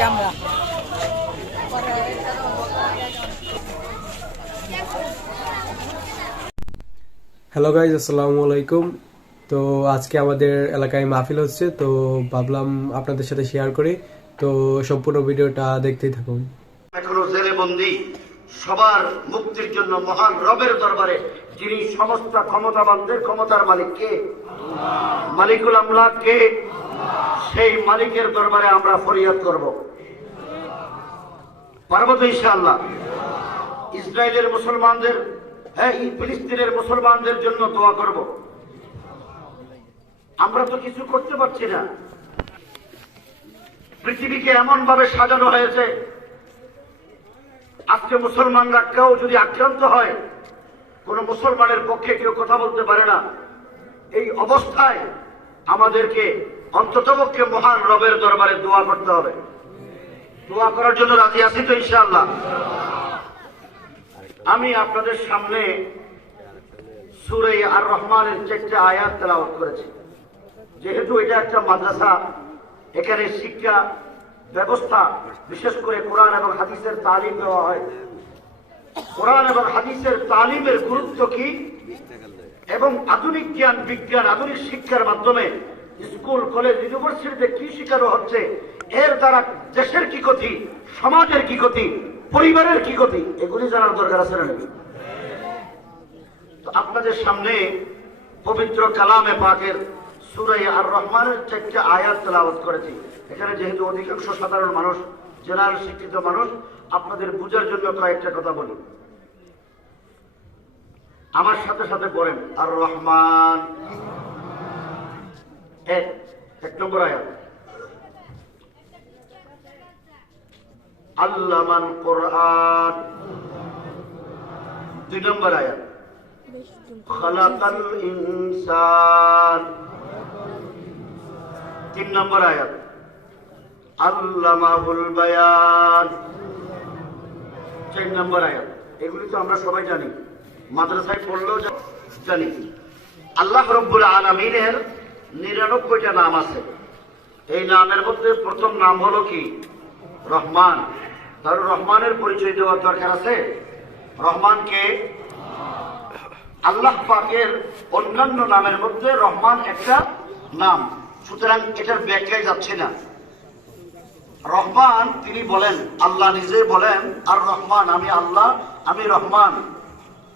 করি আমরা। Hello guys, আসসালামু আলাইকুম। তো আজকে আমাদের এলাকায় মাহফিল হচ্ছে, তো ভাবলাম আপনাদের সাথে শেয়ার করি। তো সম্পূর্ণ ভিডিওটা দেখতেই থাকুন। এখনো জেলে বন্দী সবার মুক্তির জন্য মহান রবের দরবারে, যিনি সমস্ত ক্ষমতাবানদের ক্ষমতার মালিক কে? মালিকুল আমলাক কে? সেই মালিকের দরবারে আমরা ফরিয়াদ করব। পারবো তো ইনশাআল্লাহ? ইসরায়েলের মুসলমানদের, ফিলিস্তিনের মুসলমানদের জন্য দোয়া করব। আমরা তো কিছু করতে পারছি না। পৃথিবীকে এমন ভাবে সাজানো হয়েছে, আজকে মুসলমানরা কেউ যদি আক্রান্ত হয়, কোন মুসলমানের পক্ষে কেউ কথা বলতে পারে না। এই অবস্থায় আমাদেরকে অন্ততপক্ষে মহান রবের দরবারে দোয়া করতে হবে। দোয়া করার জন্য রাজি আছি তো ইনশাআল্লাহ? আমি আপনাদের সামনে সূরা আর রহমানের 4টা আয়াত তেলাওয়াত করেছি। যেহেতু এটা একটা মাদ্রাসা, এখানে শিক্ষা ব্যবস্থা বিশেষ করে কোরআন এবং হাদিসের তালিম দেওয়া হয়। কোরআন এবং হাদিসের তালিমের গুরুত্ব কি এবং আধুনিক জ্ঞান বিজ্ঞান আধুনিক শিক্ষার মাধ্যমে স্কুল কলেজ ইউনিভার্সিটিতে কি শেখানো হচ্ছে, এর দ্বারা দেশের কি ক্ষতি, সমাজের কি ক্ষতি, পরিবারের কি ক্ষতি, এগুলি জানার দরকার আছে না? তো আপনাদের সামনে পবিত্র কালামে পাকের সূরা আর রহমানের 4টা আয়াত তেলাওয়াত করেছি। এখানে যেহেতু অধিকাংশ সাধারণ মানুষ, জেনারেল শিক্ষিত মানুষ, আপনাদের বুঝার জন্য কয়েকটা কথা বলি। আমার সাথে সাথে পড়েন আর রহমান। এক নম্বর আয়াত, আল্লামাল কোরআন। 2 নম্বর আয়াত, খালাকাল ইনসান। 3 নম্বর আয়াত, আল্লামাহুল বায়ান। 4 নম্বর আয়াত। এগুলি তো আমরা সবাই জানি, মাদ্রাসায় পড়লেও জানি। আল্লাহ রাব্বুল আলামিনের 99টা নাম আছে। এই নামের মধ্যে প্রথম নাম হলো কি? রহমান। তাহলে রহমানের পরিচয় দেওয়ার দরকার আছে। রহমান কে? আল্লাহ পাকের অন্যান্য নামের মধ্যে রহমান একটা নাম, সুতরাং এটার ব্যাখ্যায় যাচ্ছে না। রহমান তিনি বলেন, আল্লাহ নিজে বলেন, আর রহমান আমি আল্লাহ, আমি রহমান।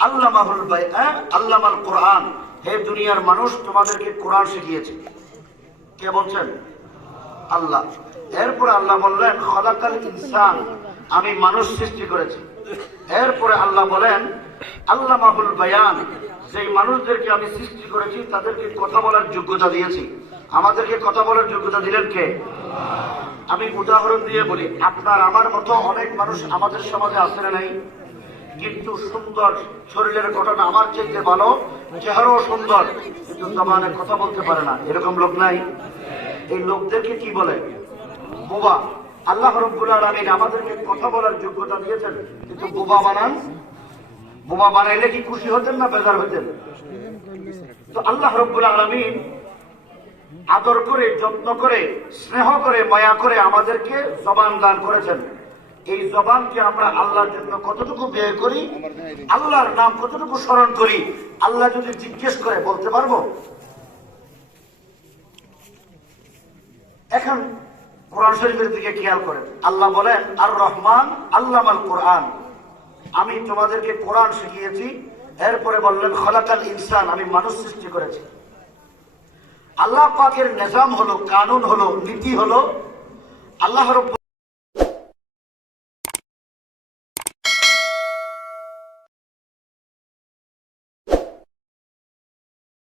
আল্লামাহুল বায়ান, আল্লামাল কোরআন। হে দুনিয়ার মানুষ, তোমাদেরকে কোরআন শিখিয়েছে। কে বলছেন? আল্লাহ। এরপরে আল্লাহ বললেন খালাকাল ইনসান, আমি মানুষ সৃষ্টি করেছি। এরপরে আল্লাহ বলেন আল্লামাহুল বায়ান, যেই মানুষদেরকে আমি সৃষ্টি করেছি তাদেরকে কথা বলার যোগ্যতা দিয়েছি। আমাদেরকে কথা বলার যোগ্যতা দিলেন কে? আমি উদাহরণ দিয়ে বলি, আপনার আমার মতো অনেক মানুষ আমাদের সমাজে আছে না নাই? কিন্তু সুন্দর, শরীরের গঠন আমার চেয়ে ভালো, চেহারাও সুন্দর, কিন্তু জবানে কথা বলতে পারে না, এরকম লোক নাই? এই লোকদেরকে কি বলে? বোবা। আল্লাহ রাব্বুল আলামিন আমাদেরকে কথা বলার যোগ্যতা দিয়েছেন, কিন্তু বোবা বানান। বোবা বানাইলে কি খুশি হতেন না বেজার হতেন? তো আল্লাহ রাব্বুল আলামিন আদর করে, যত্ন করে, স্নেহ করে, মায়া করে আমাদেরকে জবান দান করেছেন। এই জবানকে আমরা আল্লাহর জন্য কতটুকু ব্যয় করি, আল্লাহর নাম কতটুকু স্মরণ করি, আল্লাহ যদি জিজ্ঞেস করে বলতে পারবো? এখন কোরআন শরীফের দিকে খেয়াল করেন। আল্লাহ বলেন আর রহমান আল্লামাল কোরআন, আমি তোমাদেরকে কোরআন শিখিয়েছি। এরপরে বললেন খালাকাল ইনসান, আমি মানুষ সৃষ্টি করেছি। আল্লাহ পাকের নিজাম হলো, কানুন হলো, নীতি হলো, আল্লাহ রাব্বুল